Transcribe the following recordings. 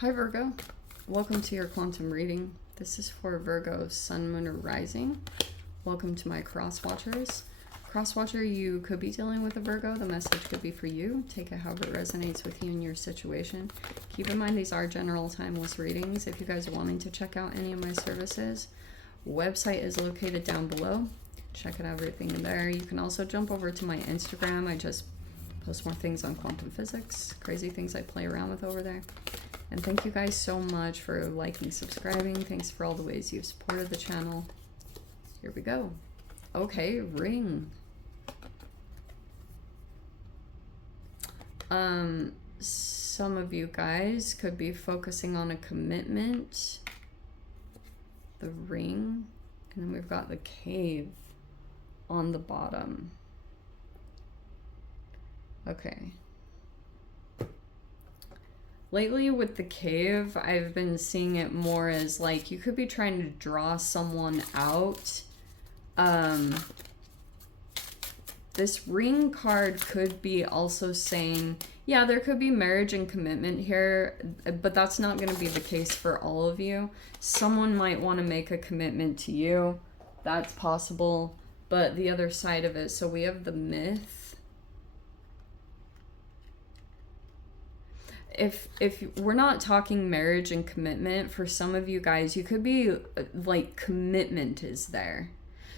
Hi Virgo, welcome to your quantum reading. This is for Virgo, Sun, Moon, or Rising. Welcome to my cross watchers. Cross watcher, you could be dealing with a Virgo. The message could be for you. Take it however it resonates with you and your situation. Keep in mind these are general timeless readings. If you guys are wanting to check out any of my services, website is located down below. Check out everything in there. You can also jump over to my Instagram. I just post more things on quantum physics, crazy things I play around with over there. And thank you guys so much for liking, subscribing. Thanks for all the ways you've supported the channel. Here we go. Okay, ring. Some of you guys could be focusing on a commitment. The ring. And then we've got the cave on the bottom. Okay. Lately with the cave, I've been seeing it more as like you could be trying to draw someone out. This ring card could be also saying, yeah, there could be marriage and commitment here, but that's not going to be the case for all of you. Someone might want to make a commitment to you. That's possible. But the other side of it, so we have the myth. If we're not talking marriage and commitment, for some of you guys, you could be like commitment is there.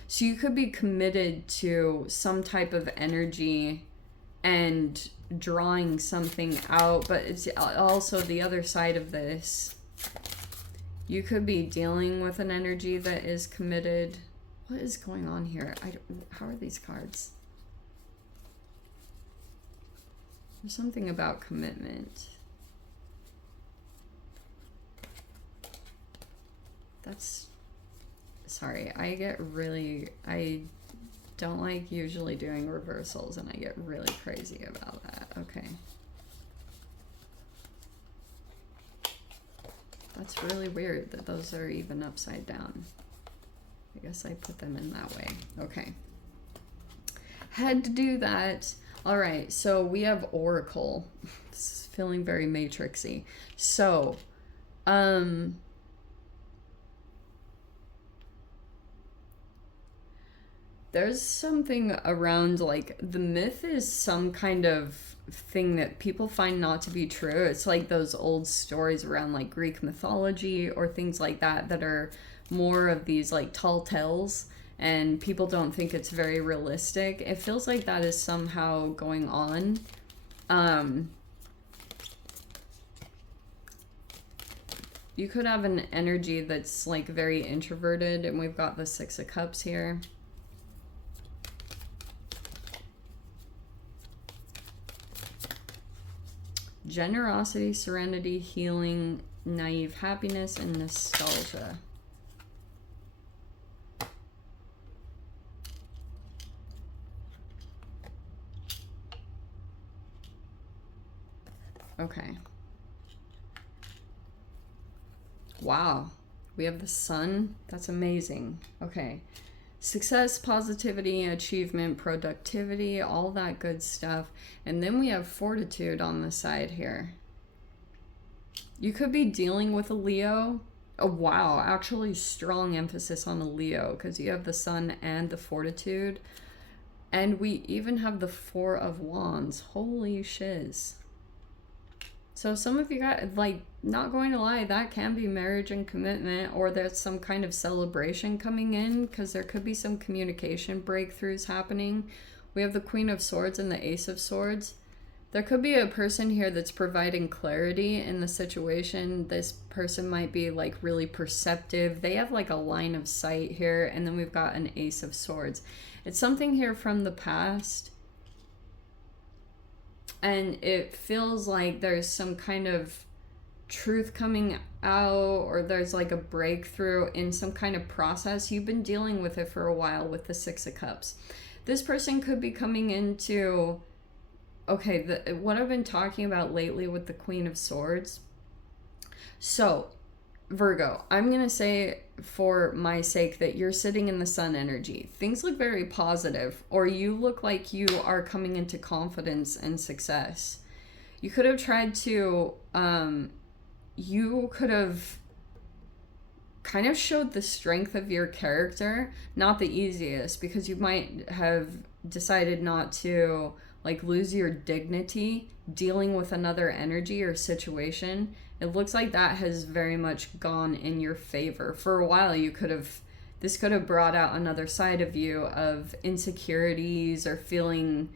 So you could be committed to some type of energy and drawing something out, but it's also the other side of this. You could be dealing with an energy that is committed. What is going on here? How are these cards? There's something about commitment. That's, sorry, I don't like usually doing reversals and I get really crazy about that. Okay. That's really weird that those are even upside down. I guess I put them in that way. Okay. Had to do that. All right, so we have Oracle. This is feeling very matrixy. So, there's something around, like, the myth is some kind of thing that people find not to be true. It's like those old stories around, like, Greek mythology or things like that that are more of these, like, tall tales, and people don't think it's very realistic. It feels like that is somehow going on. You could have an energy that's, like, very introverted, and we've got the Six of Cups here. Generosity, serenity, healing, naive happiness, and nostalgia. Okay. Wow. We have the sun. That's amazing. Okay. Success, positivity, achievement, productivity, all that good stuff. And then we have fortitude on the side here. You could be dealing with a Leo. Oh, wow. Actually, strong emphasis on a Leo because you have the sun and the fortitude. And we even have the Four of Wands. Holy shiz. So some of you got, like, not going to lie, that can be marriage and commitment, or there's some kind of celebration coming in because there could be some communication breakthroughs happening. We have the Queen of Swords and the Ace of Swords. There could be a person here that's providing clarity in the situation. This person might be, like, really perceptive. They have, like, a line of sight here, and then we've got an Ace of Swords. It's something here from the past. And it feels like there's some kind of truth coming out, or there's like a breakthrough in some kind of process. You've been dealing with it for a while with the Six of Cups. This person could be coming into, okay, what I've been talking about lately with the Queen of Swords. So, Virgo, I'm going to say for my sake that you're sitting in the sun energy. Things look very positive, or you look like you are coming into confidence and success. You could have tried to you could have kind of showed the strength of your character. Not the easiest, because you might have decided not to like lose your dignity dealing with another energy or situation. It looks like that has very much gone in your favor. For a while, this could have brought out another side of you of insecurities or feeling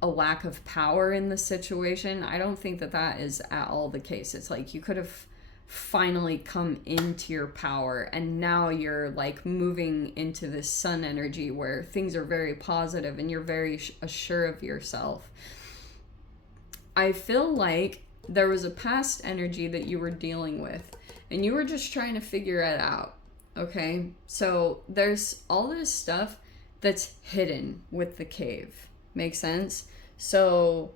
a lack of power in the situation. I don't think that is at all the case. It's like you could have finally come into your power, and now you're like moving into this sun energy where things are very positive and you're very assured of yourself. I feel like there was a past energy that you were dealing with and you were just trying to figure it out. Okay, so there's all this stuff that's hidden with the cave. Make sense? So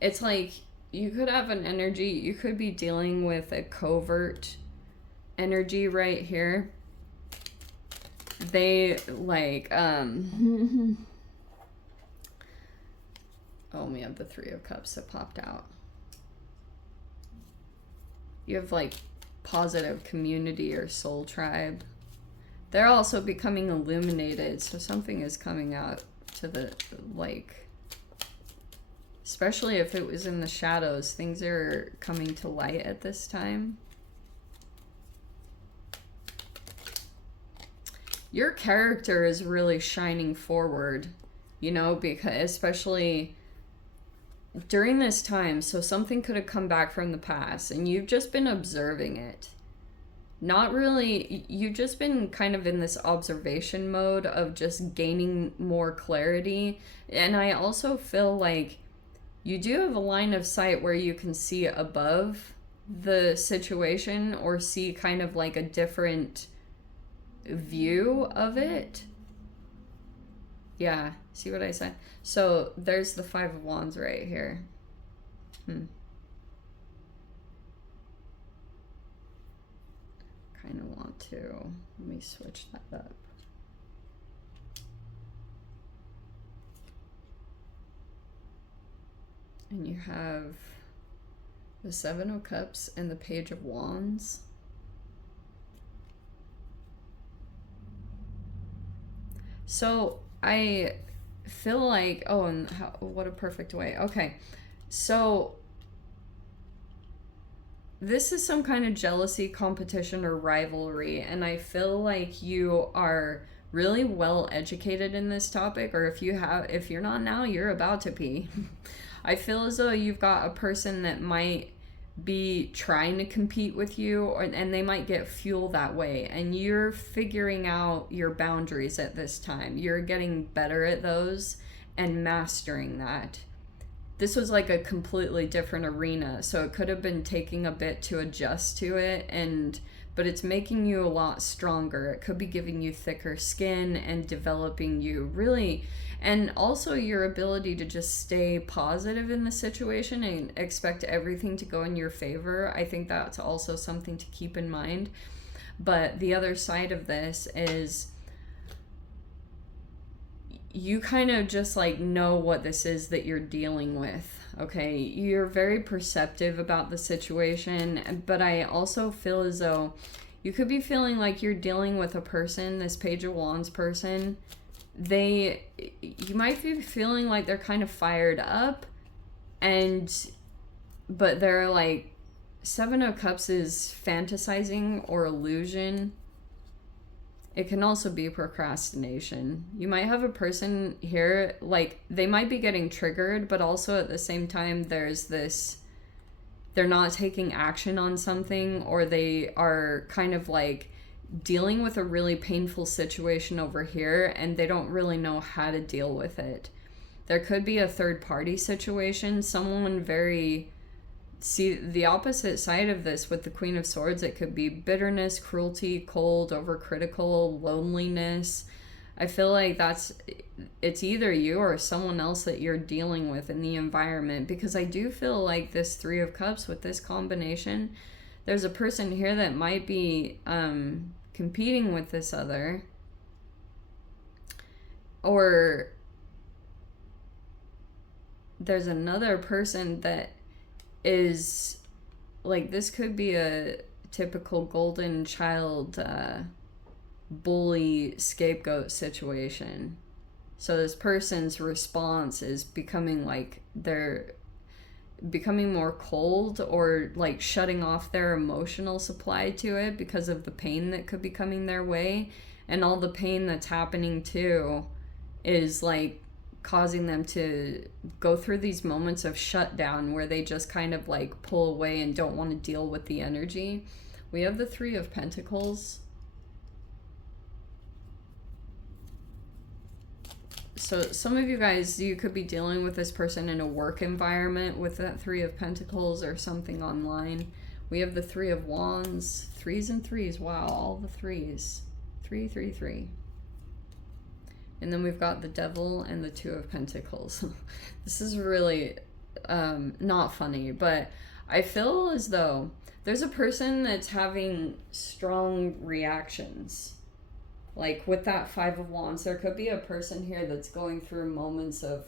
it's like you could have an energy, you could be dealing with a covert energy right here. They like, oh, we have the Three of Cups that popped out. You have like positive community or soul tribe. They're also becoming illuminated, so something is coming out to the, like, especially if it was in the shadows, things are coming to light at this time. Your character is really shining forward, you know, because especially during this time, so something could have come back from the past and you've just been observing it. Not really, you've just been kind of in this observation mode of just gaining more clarity. And I also feel like you do have a line of sight where you can see above the situation or see kind of like a different view of it. Yeah, see what I said? So there's the Five of Wands right here. Kind of want to, let me switch that up. And you have the Seven of Cups and the Page of Wands. So I feel like, oh, and how, what a perfect way. Okay, so this is some kind of jealousy, competition, or rivalry, and I feel like you are really well educated in this topic, or if you're not now, you're about to be. I feel as though you've got a person that might be trying to compete with you, and they might get fuel that way, and you're figuring out your boundaries at this time. You're getting better at those and mastering that. This was like a completely different arena, so it could have been taking a bit to adjust to it, but it's making you a lot stronger. It could be giving you thicker skin and developing you really, and also your ability to just stay positive in the situation and expect everything to go in your favor. I think that's also something to keep in mind. But the other side of this is you kind of just like know what this is that you're dealing with. Okay, you're very perceptive about the situation, but I also feel as though you could be feeling like you're dealing with a person, this Page of Wands person. You might be feeling like they're kind of fired up, but they're like, Seven of Cups is fantasizing or illusion. It can also be procrastination. You might have a person here, like, they might be getting triggered, but also at the same time, there's this, they're not taking action on something, or they are kind of like dealing with a really painful situation over here, and they don't really know how to deal with it. There could be a third party situation, someone very... See, the opposite side of this with the Queen of Swords, it could be bitterness, cruelty, cold, overcritical, loneliness. I feel like it's either you or someone else that you're dealing with in the environment, because I do feel like this Three of Cups with this combination, there's a person here that might be competing with this other, or there's another person that is like, this could be a typical golden child bully scapegoat situation. So this person's response is becoming like they're becoming more cold, or like shutting off their emotional supply to it because of the pain that could be coming their way. And all the pain that's happening too is like causing them to go through these moments of shutdown where they just kind of like pull away and don't want to deal with the energy. We have the Three of Pentacles. So some of you guys, you could be dealing with this person in a work environment with that Three of Pentacles, or something online. We have the Three of Wands, threes and threes. Wow, all the threes. 3, 3, 3. And then we've got the Devil and the Two of Pentacles. This is really not funny, but I feel as though there's a person that's having strong reactions. Like with that Five of Wands, there could be a person here that's going through moments of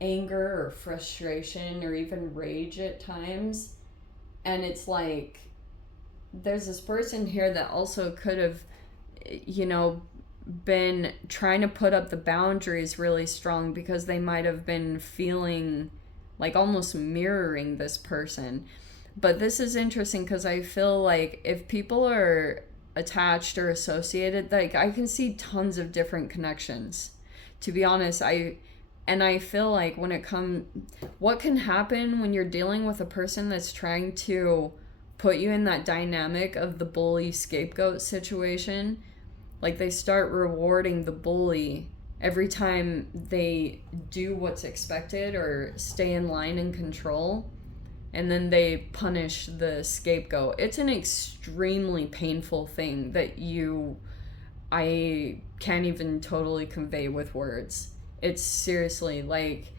anger or frustration or even rage at times. And it's like, there's this person here that also could have, you know, been trying to put up the boundaries really strong because they might have been feeling like almost mirroring this person. But this is interesting because I feel like if people are attached or associated, like I can see tons of different connections, to be honest. I feel like when it comes, what can happen when you're dealing with a person that's trying to put you in that dynamic of the bully scapegoat situation, like they start rewarding the bully every time they do what's expected or stay in line and control, and then they punish the scapegoat. It's an extremely painful thing that I can't even totally convey with words. It's seriously like,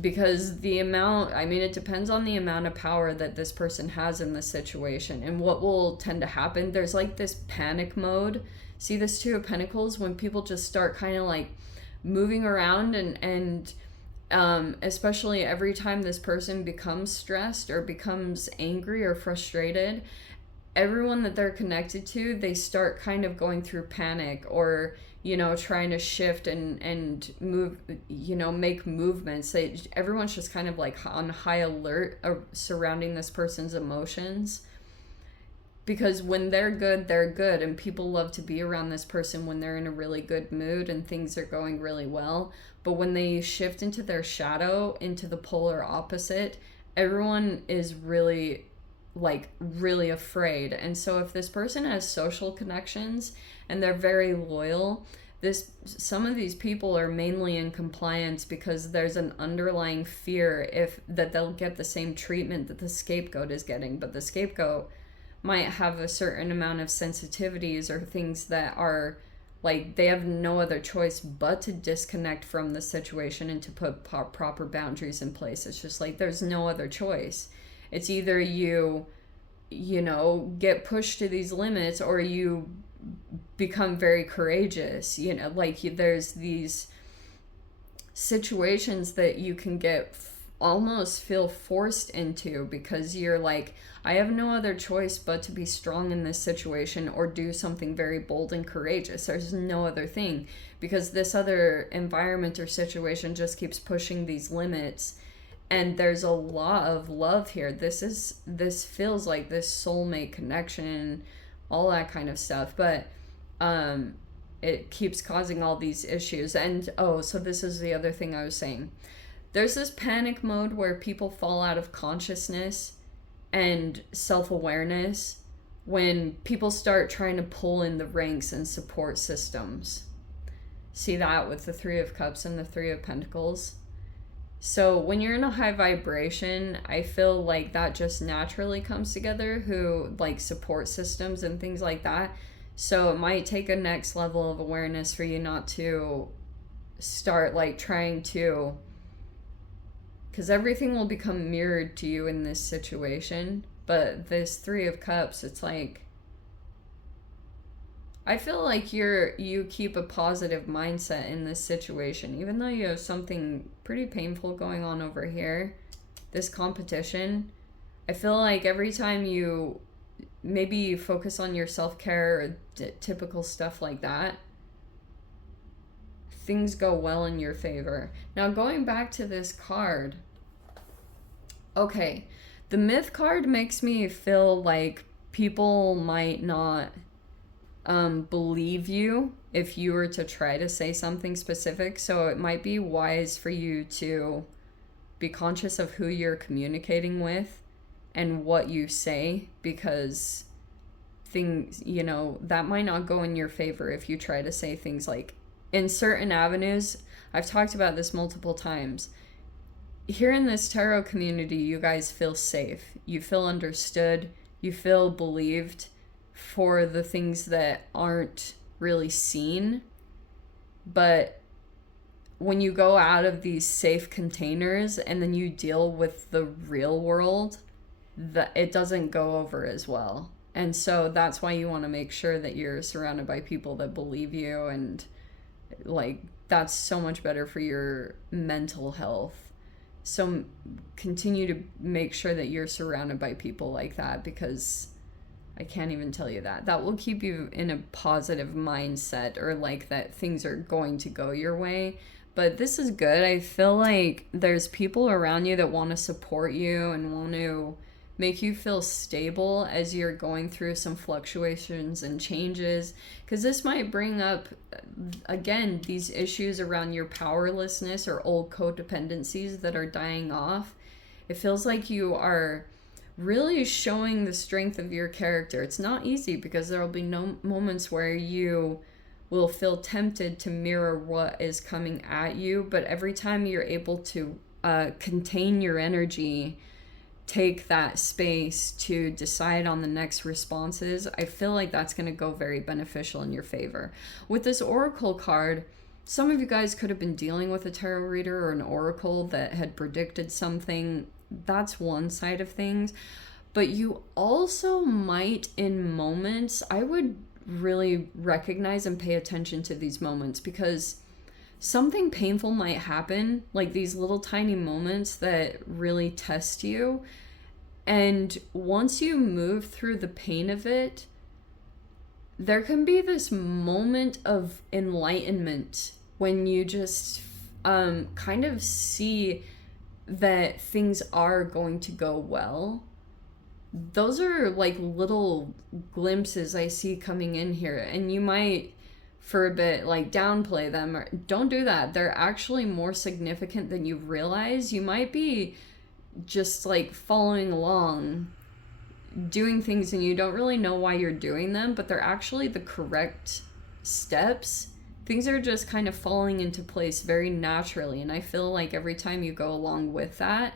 because the amount, I mean, it depends on the amount of power that this person has in the situation. And what will tend to happen, there's like this panic mode. See this Two of Pentacles, when people just start kind of like moving around and especially every time this person becomes stressed or becomes angry or frustrated, everyone that they're connected to, they start kind of going through panic, or, you know, trying to shift and move, you know, make movements. Everyone's just kind of like on high alert surrounding this person's emotions. Because when they're good, and people love to be around this person when they're in a really good mood and things are going really well. But when they shift into their shadow, into the polar opposite, everyone is really, like, really afraid. And so if this person has social connections and they're very loyal, some of these people are mainly in compliance because there's an underlying fear that they'll get the same treatment that the scapegoat is getting. But the scapegoat might have a certain amount of sensitivities or things that are like they have no other choice but to disconnect from the situation and to put proper boundaries in place. It's just like there's no other choice. It's either you know, get pushed to these limits, or you become very courageous. You know, like there's these situations that you can get almost feel forced into because you're like, I have no other choice but to be strong in this situation or do something very bold and courageous. There's no other thing, because this other environment or situation just keeps pushing these limits. And there's a lot of love here. This feels like this soulmate connection, all that kind of stuff. But it keeps causing all these issues. And so this is the other thing I was saying. There's this panic mode where people fall out of consciousness and self-awareness when people start trying to pull in the ranks and support systems. See that with the Three of Cups and the Three of Pentacles? So when you're in a high vibration, I feel like that just naturally comes together, who like support systems and things like that. So it might take a next level of awareness for you not to start like trying to, because everything will become mirrored to you in this situation. But this Three of Cups, it's like, I feel like you keep a positive mindset in this situation, even though you have something pretty painful going on over here, this competition. I feel like every time you maybe focus on your self-care or typical stuff like that, things go well in your favor. Now, going back to this card, okay, the myth card makes me feel like people might not believe you if you were to try to say something specific. So it might be wise for you to be conscious of who you're communicating with and what you say, because things, you know, that might not go in your favor if you try to say things like, in certain avenues, I've talked about this multiple times. Here in this tarot community, you guys feel safe. You feel understood. You feel believed for the things that aren't really seen. But when you go out of these safe containers and then you deal with the real world, that it doesn't go over as well. And so that's why you want to make sure that you're surrounded by people that believe you, and like that's so much better for your mental health. So continue to make sure that you're surrounded by people like that, because I can't even tell you that will keep you in a positive mindset, or like that things are going to go your way. But this is good. I feel like there's people around you that want to support you and want to make you feel stable as you're going through some fluctuations and changes, because this might bring up, again, these issues around your powerlessness or old codependencies that are dying off. It feels like you are really showing the strength of your character. It's not easy, because there will be no moments where you will feel tempted to mirror what is coming at you, but every time you're able to contain your energy, take that space to decide on the next responses, I feel like that's going to go very beneficial in your favor. With this oracle card, some of you guys could have been dealing with a tarot reader or an oracle that had predicted something. That's one side of things. But you also might, in moments, I would really recognize and pay attention to these moments, because something painful might happen, like these little tiny moments that really test you. And once you move through the pain of it, there can be this moment of enlightenment when you just kind of see that things are going to go well. Those are like little glimpses I see coming in here, and you might for a bit like downplay them, or don't do that. They're actually more significant than you realize. You might be just like following along, doing things, and you don't really know why you're doing them, but they're actually the correct steps. Things are just kind of falling into place very naturally, and I feel like every time you go along with that,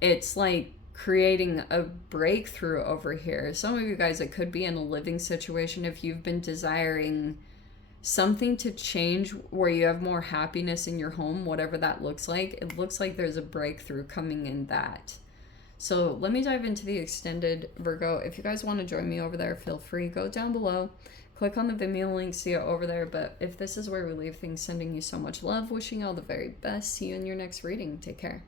it's like creating a breakthrough over here. Some of you guys, it could be in a living situation if you've been desiring something to change where you have more happiness in your home, whatever that looks like. It looks like there's a breakthrough coming in that. So let me dive into the extended Virgo. If you guys want to join me over there, feel free. Go down below. Click on the Vimeo link, see it over there. But if this is where we leave things, sending you so much love, wishing you all the very best. See you in your next reading. Take care.